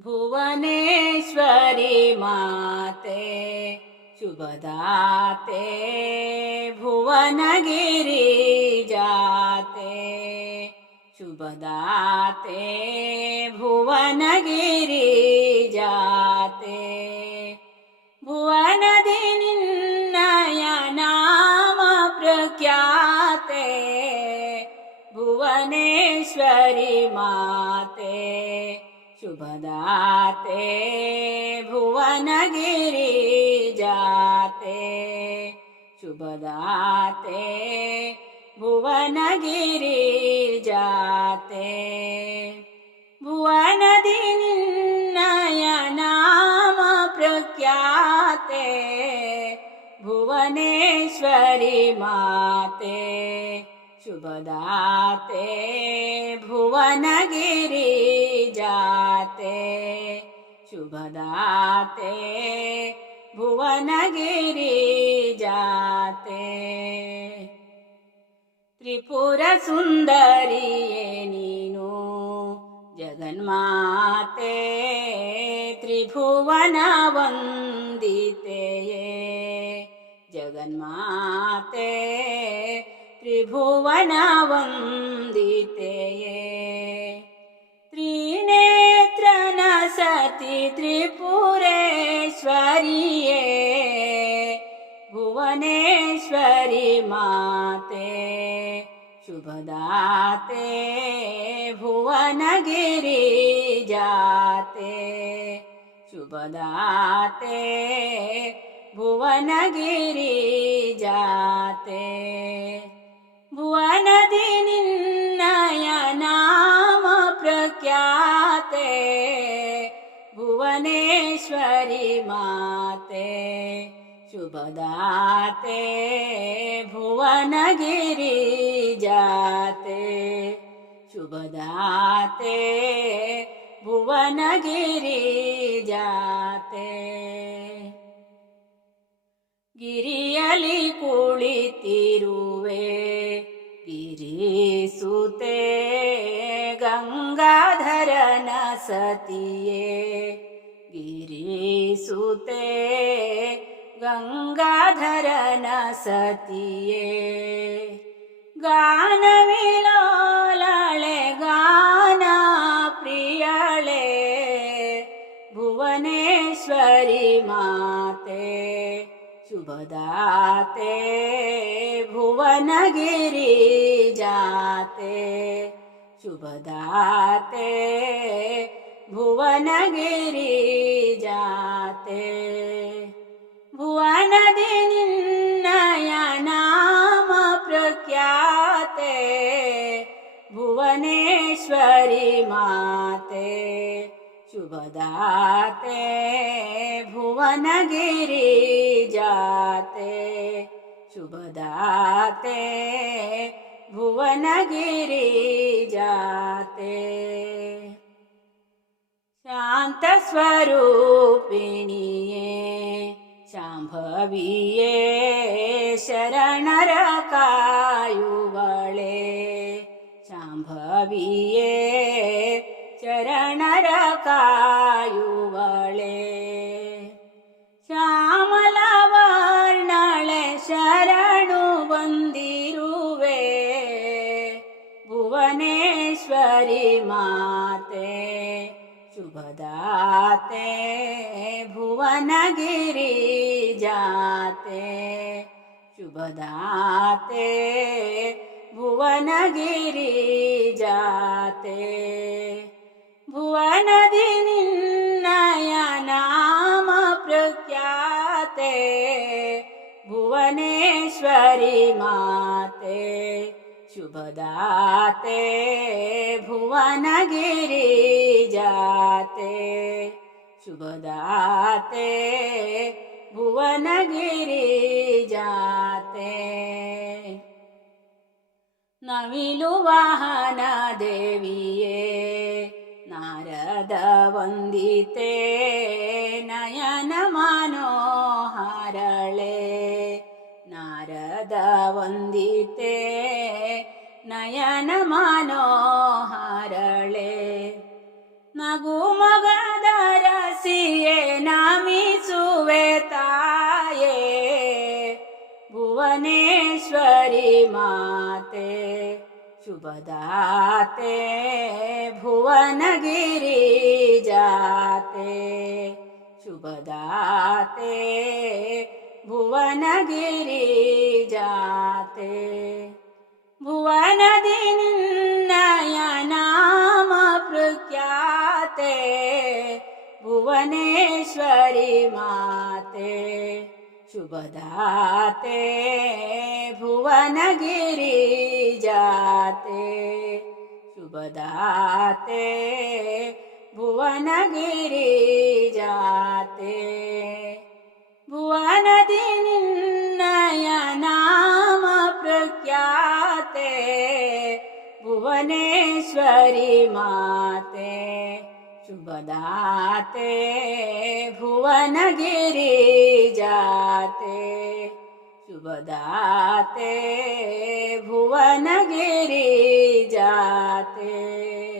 भुवनेश्वरि माते शुभदाते भुवनगिरि जाते। शुभदाते भुवनगिरि जाते। भुवनदि निन्नय नाम प्रख्याते भुवनेश्वरि माते शुभदाते भुवनगिरि जाते। शुभदाते भुवनगिरि जाते। भुवनदि निन्नय नाम प्रख्याते भुवनेश्वरि माते। शुभदाते भुवनगिरि शुभदाते भुवनगिरि जाते। त्रिपुरसुन्दरिये नीनु जगन्माते त्रिभुवनवन्दितेये। जगन्माते त्रिभुवनवन्दितेये। त्रिनेत्रन सति त्रिपुरेश्वरिये भुवनेश्वरि माते शुभदाते भुवनगिरि जाते शुभदाते भुवनगिरि जाते भुवनदि निन्नय नाम प्रख्याते शुभदाते भुवनगिरि जाते शुभदाते भुवनगिरि जाते ಗಿರಿಯಲಿ ಕುಳಿತಿರುವೆ ಗಿರಿಸುತೆ ಗಂಗಾಧರನ ಸತಿಯೇ ಗಿರಿಸುತೆ गङ्गाधरन सतिये गानविलोलळे गाना प्रियळे भुवनेश्वरि माते शुभदाते भुवनगिरि जाते शुभदाते भुवनगिरि जाते। भुवनदि निन्नय नाम प्रख्याते भुवनेश्वरि माते शुभदाते भुवनगिरि जाते शुभदाते भुवनगिरि जाते शान्तस्वरूपिणिये ശാംഭവിയേ ശരണരകായുവളെ. ശാംഭവിയേ ശരണരകായുവളെ. ശ്യാമലവർണളെ ശരണു വന്ദിരുവേ ഭുവനേശ്വരി മാതേ शुभदाते भुवनगिरिजाते शुभदाते भुवनगिरिजाते भुवनदिनियनामप्रख्याते भुवनेश्वरि माते। ശുഭദാത്തെ ഭുവനഗിരി ജാത്തെ ശുഭദാത്തെ ഭുവനഗിരി ജാത്തെ ನವಿಲು ವಾಹನ ದೇವಿಯೇ ನಾರದ ವಂದಿತೆ ನಯನ ಮನೋಹರಳೆ ನಾರದ ವಂದಿತೆ നയന മനോഹാരളെ നഗുമഗദരസിയെ നമിസുവെ തായേ. ഭുവനേശ്വരി മാതേ ശുഭദാത്തെ. ഭുവനഗിരി ജാത്തെ ശുഭദാത്തെ. ഭുവനഗിരി ജാത്തെ भुवनदिनयनाम प्रख्याते भुवनेश्वरि माते शुभदाते भुवनगिरि जाते शुभदाते भुवनगिरि जाते भुवनदिनयनाम भुवनेश्वरि माते शुभदाते भुवनगिरि जाते। शुभदाते भुवनगिरि जाते।